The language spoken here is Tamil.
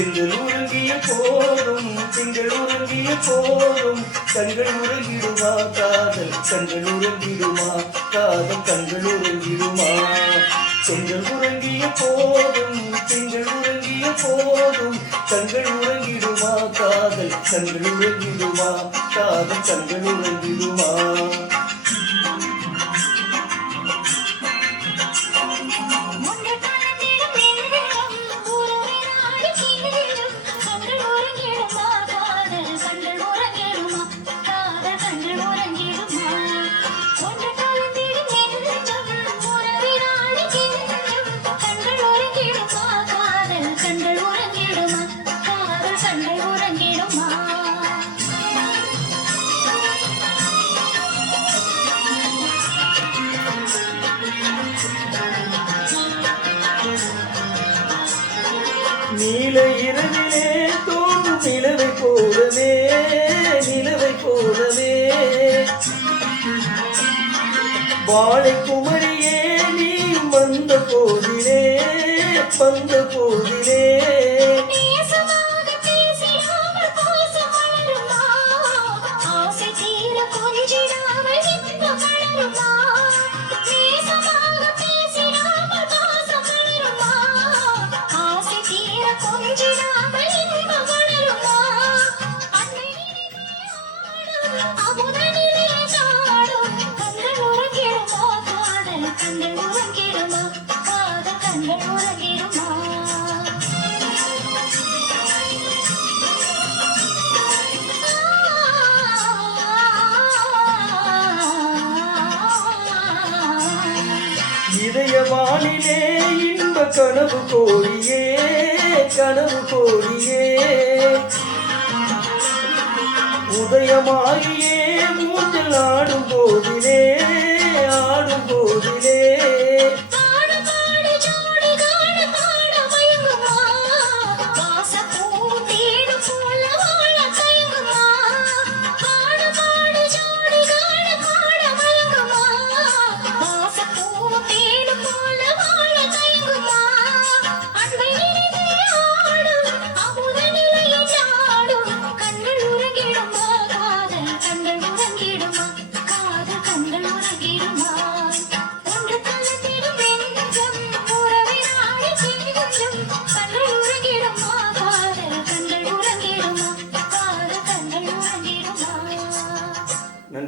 பெண்கள் உறங்கிய போதும் திங்கள் உறங்கிய போதும் கண்கள் உறங்கிடுமா காதல் கண்கள் உறங்கிடுமா காதல் கண்கள் உறங்கிடுமா பெண்கள் உறங்கிய போதும் திங்கள் உறங்கிய போதும் கண்கள் உறங்கிடுமா காதல் கண்கள் உறங்கிடுமா காதல் கண்கள் உறங்கிடுமா நீல இரவிலே தோன்றும் நிலவை போலவே நிலவை போலவே வாழை குமரியே நீ வந்த போதிலே வந்த போதிலே இதயவானிலே இன்ப கனவு கோரியே கனவு கோரியே உதயமாகியே மூஞ்சல் ஆடும் போதிலே